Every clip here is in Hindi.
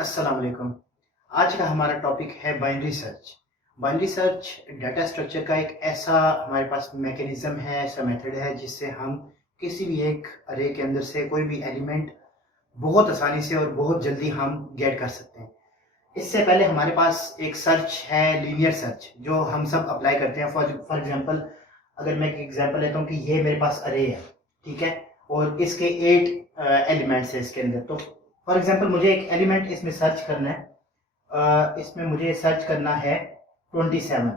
अस्सलाम वालेकुम। आज का हमारा टॉपिक है binary search. Binary search data structure का एक ऐसा हमारे पास मैकेनिज्म है, ऐसा मेथड है जिससे हम किसी भी एक अरे के अंदर से कोई भी एलिमेंट बहुत आसानी से और बहुत जल्दी हम गेट कर सकते हैं। इससे पहले हमारे पास एक सर्च है लीनियर सर्च, जो हम सब अप्लाई करते हैं। फॉर एग्जांपल अगर मैं एक एग्जांपल लेता हूँ कि ये मेरे पास अरे है, ठीक है, और इसके 8 एलिमेंट्स है इसके अंदर। तो फॉर एग्जांपल मुझे एक एलिमेंट इसमें सर्च करना है, इसमें मुझे सर्च करना है 27,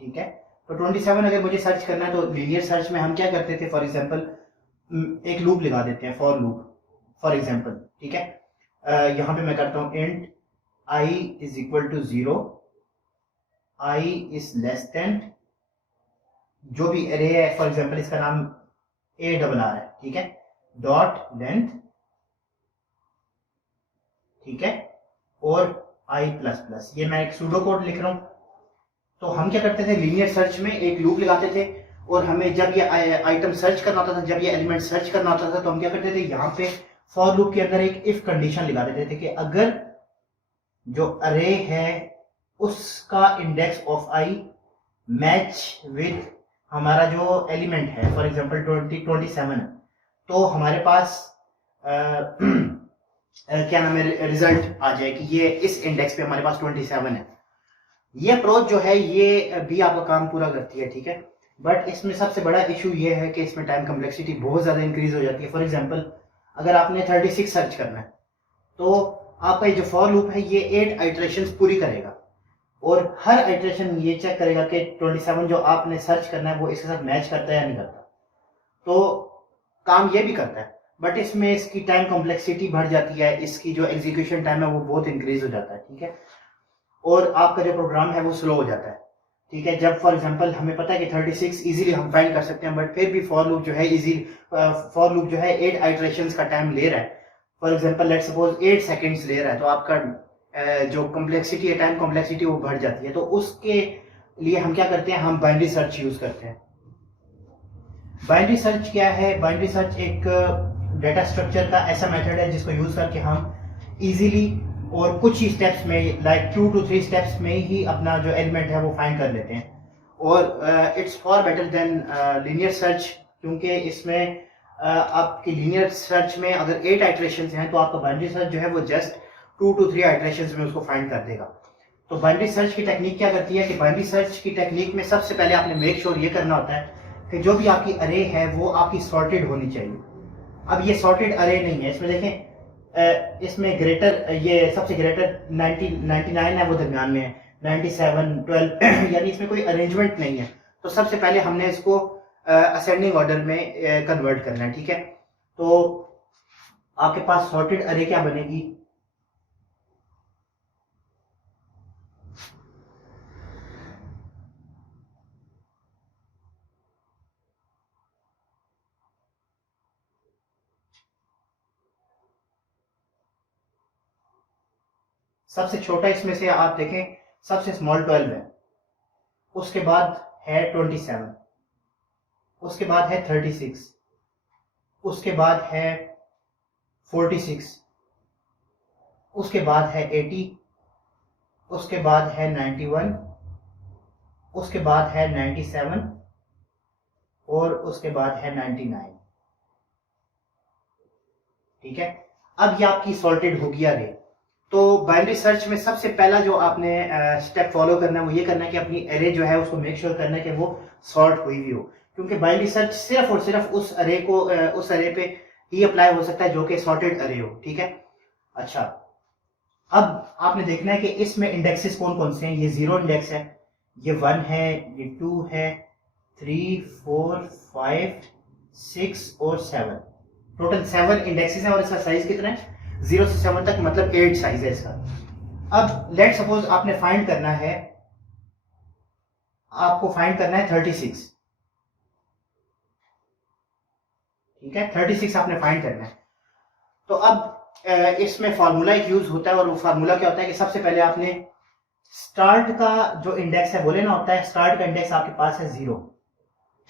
ठीक है। तो 27 अगर मुझे सर्च करना है तो लीनियर सर्च में हम क्या करते थे, फॉर एग्जांपल एक लूप लगा देते हैं, फॉर लूप फॉर एग्जांपल, ठीक है। यहाँ पे मैं करता हूँ int i is equal to 0, i is less than जो भी अरे है, फॉर एग्जांपल इसका नाम ARR है, ठीक है, डॉट लेंथ, ठीक है, और i प्लस प्लस। ये मैं एक सूडो कोड लिख रहा हूं। तो हम क्या करते थे, लीनियर सर्च में एक लूप लगाते थे, और हमें जब ये आइटम सर्च करना होता था, जब ये एलिमेंट सर्च करना होता था, तो हम क्या करते थे, यहाँ पे फॉर लूप के अंदर एक इफ कंडीशन लगा देते थे कि अगर जो अरे है उसका index of i match with हमारा जो एलिमेंट है, फॉर एग्जांपल 27, तो हमारे पास क्या नाम है, रिजल्ट आ जाए कि ये इस इंडेक्स पे हमारे पास 27 है। ये अप्रोच जो है ये भी आपका काम पूरा करती है, ठीक है, बट इसमें सबसे बड़ा इशू ये है कि इसमें टाइम कम्प्लेक्सिटी बहुत ज्यादा इंक्रीज हो जाती है। फॉर एग्जांपल अगर आपने 36 सर्च करना है तो आपका जो फॉर लूप है ये 8 आइटरेशंस पूरी करेगा, और हर आइटरेशन ये चेक करेगा कि 27 जो आपने सर्च करना है वो इसके साथ मैच करता है या नहीं करता। तो काम ये भी करता है, बट इसमें इसकी टाइम कॉम्प्लेक्सिटी बढ़ जाती है, इसकी जो एग्जीक्यूशन टाइम है वो बहुत इंक्रीज हो जाता है, ठीक है, और आपका जो प्रोग्राम है वो स्लो हो जाता है, ठीक है। जब फॉर एग्जांपल हमें पता है कि 36 इजीली हम फाइंड कर सकते हैं, बट फिर भी फॉर लूप जो है फॉर लूप जो है 8 आइटरेशंस का टाइम ले रहा है। For example let's suppose 8 seconds ले रहा है, तो आपका जो कॉम्प्लेक्सिटी है, टाइम कॉम्प्लेक्सिटी, वो बढ़ जाती है। तो उसके लिए हम क्या करते हैं, हम बाइनरी सर्च यूज करते हैं। बाइनरी सर्च क्या है? बाइनरी सर्च एक डाटा स्ट्रक्चर का ऐसा मेथड है जिसको यूज करके हम इजीली और कुछ ही स्टेप्स में, लाइक 2 to 3 स्टेप्स में ही अपना जो एलिमेंट है वो फाइंड कर लेते हैं। और it's for better than linear search, क्योंकि इसमें आपकी लीनियर सर्च में अगर 8 आइटरेशंस हैं तो आपका बाइनरी सर्च जो है वो जस्ट 2 to 3 आइटरेशंस में उसको फाइंड कर देगा। तो बाइनरी सर्च की टेक्निक क्या करती है कि बाइनरी सर्च की टेक्निक में सबसे पहले आपने मेक श्योर ये करना होता है कि जो भी आपकी अरे है वो आपकी सॉर्टेड होनी चाहिए। अब ये सॉर्टेड अरे नहीं है, इसमें देखें, इसमें ग्रेटर, ये सबसे ग्रेटर 99 है, वो दरमियान में है 97, 12 यानी इसमें कोई अरेंजमेंट नहीं है। तो सबसे पहले हमने इसको असेंडिंग ऑर्डर में कन्वर्ट करना है, ठीक है। तो आपके पास सॉर्टेड अरे क्या बनेगी, सबसे छोटा इसमें से आप देखें, सबसे स्मॉल 12 है, उसके बाद है 27, उसके बाद है 36, उसके बाद है 46, उसके बाद है 80, उसके बाद है 91, उसके बाद है 97, और उसके बाद है 99, ठीक है। अब ये आपकी सॉर्टेड होगी अरे। तो बाइनरी सर्च में सबसे पहला जो आपने स्टेप फॉलो करना है वो ये करना है कि अपनी एरे जो है उसको मेक श्योर करना है कि वो सॉर्ट हुई हुई हो, क्योंकि बाइनरी सर्च सिर्फ और सिर्फ उस अरे को उस अरे पे ही अप्लाई हो सकता है जो कि सॉर्टेड अरे हो, ठीक है। अच्छा, अब आपने देखना है कि इसमें इंडेक्सेस कौन कौन से हैं। ये 0 इंडेक्स है, ये 1 है, ये 2 है, 3, 4, 5, 6 और 7, टोटल 7 इंडेक्सेस हैं। और इसका साइज कितना है, 0 से 7 तक, मतलब 8 साइज है इसका। अब लेट सपोज आपने फाइंड करना है, आपको फाइंड करना है 36, ठीक है, 36 आपने फाइंड करना है। तो अब इसमें फार्मूला एक यूज होता है, और वो फार्मूला क्या होता है कि सबसे पहले आपने स्टार्ट का जो इंडेक्स है वो लेना होता है। स्टार्ट का इंडेक्स आपके पास है 0,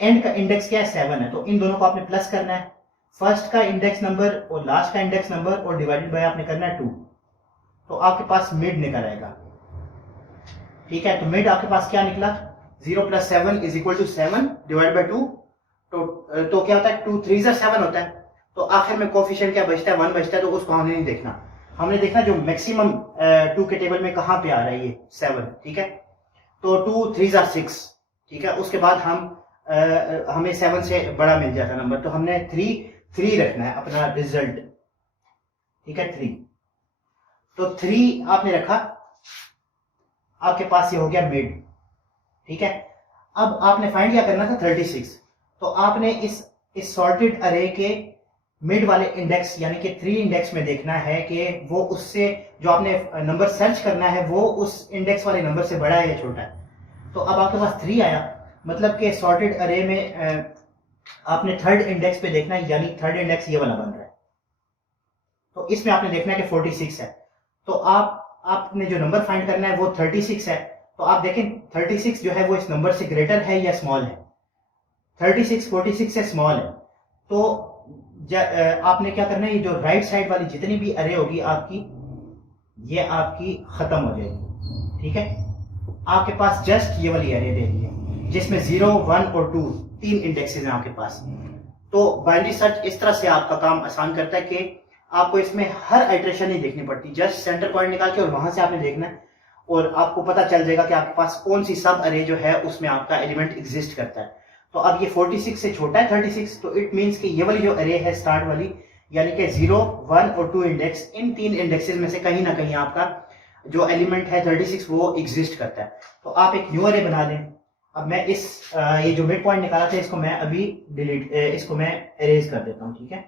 एंड का इंडेक्स क्या है, 7 है, तो इन दोनों को आपने प्लस करना है। फर्स्ट का इंडेक्स नंबर और लास्ट का इंडेक्स नंबर, और डिवाइडेड बाय आपने करना है 2। तो आपके पास मिड निकल आएगा। ठीक है, तो मिड आपके पास क्या निकला, 0 + 7 = 7 डिवाइड बाई 2। तो क्या होता है, 2 3 7 होता है। तो आखिर में कोफिशिएंट क्या बचता है, 1 बचता है। तो उसको हमने नहीं देखना, हमने देखना जो मैक्सिमम 2 के टेबल में कहाँ पे आ रहा है, ये 7। ठीक है, तो 2 3 6। ठीक है, उसके बाद हमें 7 से बड़ा मिल जाता नंबर, तो हमने 3 रखना है अपना रिजल्ट। ठीक है, 3। तो 3 आपने रखा, आपके पास ये हो गया मिड। ठीक है, अब आपने फाइंड क्या करना था, 36। तो आपने इस सॉर्टेड अरे के मिड वाले इंडेक्स यानी कि 3 इंडेक्स में देखना है कि वो उससे जो आपने नंबर सर्च करना है वो उस इंडेक्स वाले नंबर से बड़ा है या छोटा है। तो अब आपके पास 3 आया, मतलब कि सॉर्टेड अरे में आपने 3rd इंडेक्स पे देखना है, यानी 3rd इंडेक्स ये वाला बन रहा है। तो इसमें आपने देखना है कि 46 है। तो आपने जो नंबर फाइंड करना है वो 36 है। तो आप देखें 36 जो है वो इस नंबर से ग्रेटर है या स्मॉल है। 36 46 से स्मॉल है। तो आपने क्या करना है, ये जो राइट साइड वाली जितनी भी अरे होगी आपकी, ये आपकी खत्म हो जाएगी। ठीक है, आपके पास जस्ट ये वाली अरे दे दी है जिसमें 0 1 और 2 3 इंडेक्सेस हैं आपके पास। तो बाइनरी सर्च इस तरह से आपका काम आसान करता है कि आपको इसमें हर आइट्रेशन नहीं देखनी पड़ती, जस्ट सेंटर पॉइंट निकाल के और वहां से आपने देखना है और आपको पता चल जाएगा कि आपके पास कौन सी सब अरे जो है उसमें आपका एलिमेंट एग्जिस्ट करता है। तो अब ये 46 से छोटा है 36, तो इट मींस कि ये वाली जो अरे है स्टार्ट वाली, यानी कि 0 1 और 2 इंडेक्स, इन 3 इंडेक्सेस में से कहीं ना कहीं आपका जो एलिमेंट है 36 वो एग्जिस्ट करता है। तो आप एक न्यू अरे बना दें। अब मैं ये जो मिड पॉइंट निकाला था इसको मैं अभी इसको मैं एरेज कर देता हूँ। ठीक है,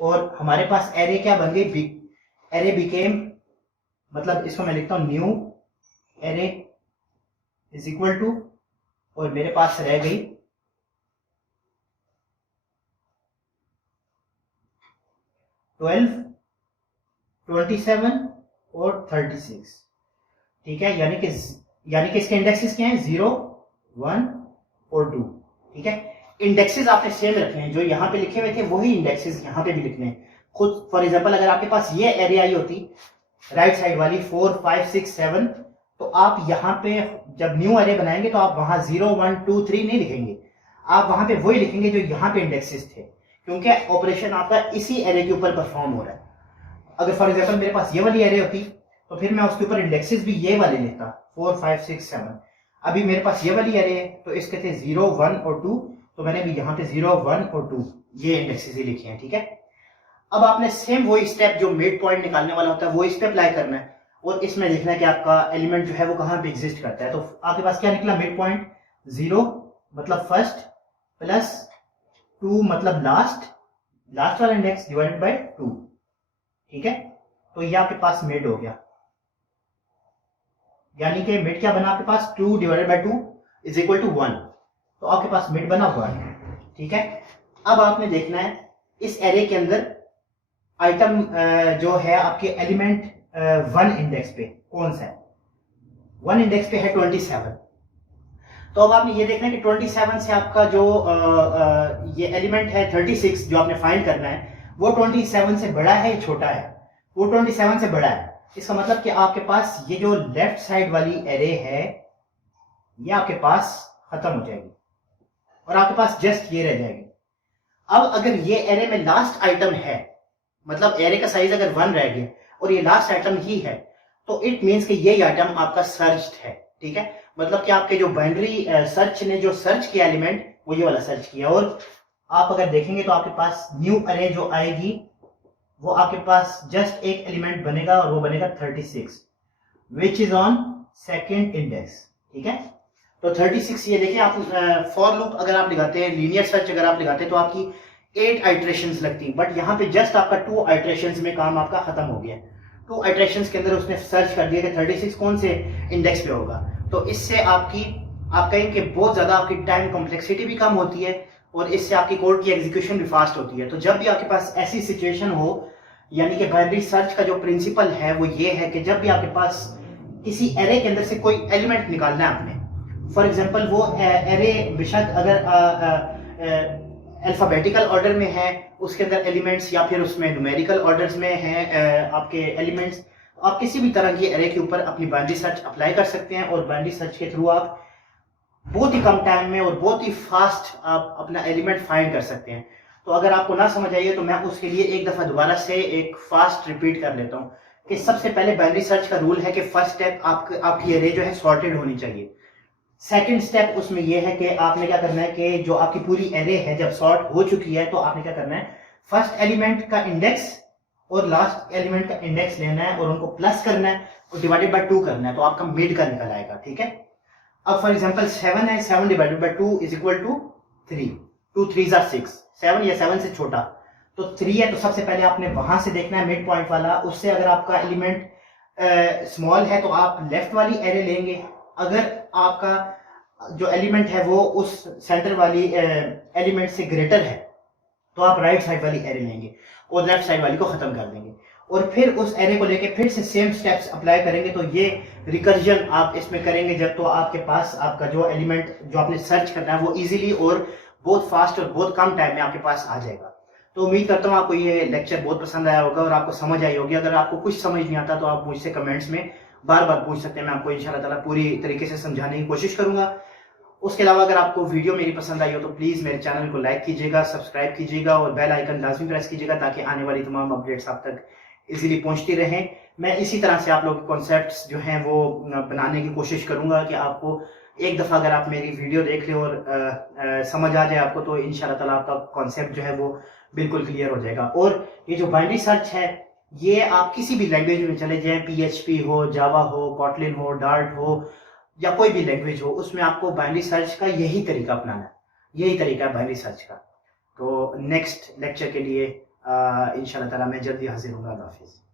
और हमारे पास एरे क्या बन गई, एरे बिकेम, मतलब इसको मैं लिखता हूं new array is equal to, और मेरे पास रह गई 12 27 और 36। ठीक है, यानी कि इसके इंडेक्सेस क्या हैं, 0 1 और 2। ठीक है, इंडेक्सेस आपने सेम रखने हैं, जो यहाँ पे लिखे हुए थे वही इंडेक्सेस यहाँ पे भी लिखने हैं खुद। फॉर एग्जांपल अगर आपके पास ये एरे आई होती राइट साइड वाली 4 5 6 7, तो आप यहाँ पे जब न्यू एरे बनाएंगे तो आप वहां 0 1 2 3 नहीं लिखेंगे, आप वहां पे वही लिखेंगे जो यहाँ पे इंडेक्सेस थे, क्योंकि ऑपरेशन आपका इसी एरे के ऊपर परफॉर्म हो रहा है। अगर फॉर एग्जाम्पल मेरे पास ये वाली एरे होती तो फिर मैं उसके ऊपर इंडेक्सेस भी ये वाले लिखता, 4 5 6 7। अभी मेरे पास ये वाली एरे है तो इसके थे 0 1 और 2, तो मैंने भी यहाँ पे 0 1 और 2 ये इंडेक्सेस ही लिखे हैं। ठीक है, अब आपने सेम वही स्टेप जो मिड पॉइंट निकालने वाला होता है वो इस पे अप्लाई करना है और इसमें देखना है कि आपका एलिमेंट जो है वो कहाँ पे एग्जिस्ट करता है। तो आपके पास क्या निकला, मिड पॉइंट 0 मतलब फर्स्ट प्लस 2 मतलब लास्ट वाला इंडेक्स डिवाइडेड बाय 2। ठीक है, तो ये आपके पास मिड हो गया, यानी कि मिड क्या बना आपके पास, 2 divided by 2 is equal to 1। तो आपके पास मिड बना हुआ है। ठीक है, अब आपने देखना है इस एरे के अंदर आइटम जो है आपके एलिमेंट 1 इंडेक्स पे कौन सा है, 1 इंडेक्स पे है 27। तो अब आपने ये देखना है कि 27 से आपका जो ये एलिमेंट है 36 जो आपने फाइंड करना है वो 27 से बड़ा है या छोटा है, वो 27 से बड़ा है। इसका मतलब कि आपके पास ये जो लेफ्ट साइड वाली एरे है ये आपके पास खत्म हो जाएगी और आपके पास जस्ट ये रह जाएगी। अब अगर ये एरे में लास्ट आइटम है, मतलब एरे का साइज अगर 1 रह गया और ये लास्ट आइटम ही है, तो इट मींस कि ये आइटम आपका सर्च्ड है। ठीक है, मतलब कि आपके जो बाइनरी सर्च ने जो सर्च किया एलिमेंट वो ये वाला सर्च किया, और आप अगर देखेंगे तो आपके पास न्यू अरे जो आएगी वो आपके पास जस्ट एक एलिमेंट बनेगा और वो बनेगा 36 which is on second index. ठीक है, तो 36 ये देखिए आप फॉर लूप अगर आप लगाते हैं, लीनियर सर्च अगर आप लगाते हैं तो आपकी 8 आइट्रेशंस लगती, बट यहाँ पे जस्ट आपका 2 आइट्रेशंस में काम आपका खत्म हो गया। 2 आइट्रेशंस के अंदर उसने सर्च कर दिया कि 36 कौन से इंडेक्स पे होगा। तो इससे आप कहेंगे कि बहुत ज्यादा आपकी टाइम कॉम्प्लेक्सिटी भी कम होती है और इससे आपकी कोड की एग्जीक्यूशन भी फास्ट होती है। तो जब भी आपके पास ऐसी सिचुएशन हो, यानी कि बाइनरी सर्च का जो प्रिंसिपल है वो ये है कि जब भी आपके पास किसी एरे के अंदर से कोई एलिमेंट निकालना है आपने, फॉर एग्जांपल वो एरे बेशक अगर अल्फाबेटिकल ऑर्डर में है उसके अंदर एलिमेंट्स, या फिर उसमें न्यूमेरिकल ऑर्डर्स में है आपके एलिमेंट्स, आप किसी भी तरह की एरे के ऊपर अपनी बाइनरी सर्च अप्लाई कर सकते हैं और बाइनरी सर्च के थ्रू आप बहुत ही कम टाइम में और बहुत ही फास्ट आप अपना एलिमेंट फाइंड कर सकते हैं। तो अगर आपको ना समझ आइए तो मैं उसके लिए एक दफा दोबारा से एक फास्ट रिपीट कर लेता हूँ कि सबसे पहले बाइनरी सर्च का रूल है कि फर्स्ट स्टेप आपकी एरे जो है सॉर्टेड होनी चाहिए। सेकंड स्टेप उसमें यह है कि आपने क्या करना है कि जो आपकी पूरी एरे है जब सॉर्ट हो चुकी है तो आपने क्या करना है, फर्स्ट एलिमेंट का इंडेक्स और लास्ट एलिमेंट का इंडेक्स लेना है और उनको प्लस करना है और डिवाइडेड बाय 2 करना है, तो आपका मिड का निकल आएगा। ठीक है, अब फॉर एग्जांपल 7 है, 7 divided by 2 is equal to 3, 2 3 are 6, 7 या 7 से छोटा तो 3 है, तो सबसे पहले आपने वहां से देखना है मिड पॉइंट वाला, उससे अगर आपका एलिमेंट स्मॉल है तो आप लेफ्ट वाली एरे लेंगे, अगर आपका जो एलिमेंट है वो उस सेंटर वाली एलिमेंट से ग्रेटर है तो आप राइट साइड वाली एरे लेंगे और लेफ्ट साइड वाली को खत्म कर देंगे और फिर उस एरे को लेके फिर से सेम स्टेप्स अप्लाई करेंगे। तो ये रिकर्जन आप इसमें करेंगे जब तो आपके पास आपका जो एलिमेंट जो आपने सर्च करना है वो इजीली और बहुत फास्ट और बहुत कम टाइम में आपके पास आ जाएगा। तो उम्मीद करता हूँ आपको ये लेक्चर बहुत पसंद आया होगा और आपको समझ आई होगी। अगर आपको कुछ समझ नहीं आता तो आप मुझसे कमेंट्स में बार बार पूछ सकते हैं, मैं आपको इंशाल्लाह ताला पूरी तरीके से समझाने की कोशिश करूंगा। उसके अलावा अगर आपको वीडियो मेरी पसंद आई हो तो प्लीज मेरे चैनल को लाइक कीजिएगा, सब्सक्राइब कीजिएगा और बेल आइकन लाजमी प्रेस कीजिएगा ताकि आने वाली तमाम अपडेट्स आप तक इजीली पहुंचती रहें। मैं इसी तरह से आप लोगों के कॉन्सेप्ट्स जो हैं वो बनाने की कोशिश करूंगा कि आपको एक दफा अगर आप मेरी वीडियो देख लें और समझ आ जाए आपको तो इंशाल्लाह ताला आपका कॉन्सेप्ट जो है वो बिल्कुल क्लियर हो जाएगा। और ये जो बाइनरी सर्च है ये आप किसी भी लैंग्वेज में चले जाएं, PHP हो, जावा हो, कॉटलिन हो, डार्ट हो या कोई भी लैंग्वेज हो, उसमें आपको बाइनरी सर्च का यही तरीका अपनाना है, यही तरीका है बाइनरी सर्च का। तो नेक्स्ट लेक्चर के लिए इंशाल्लाह ताला मैं जल्दी हाजिर हूँगा। अल्लाह हाफिज़।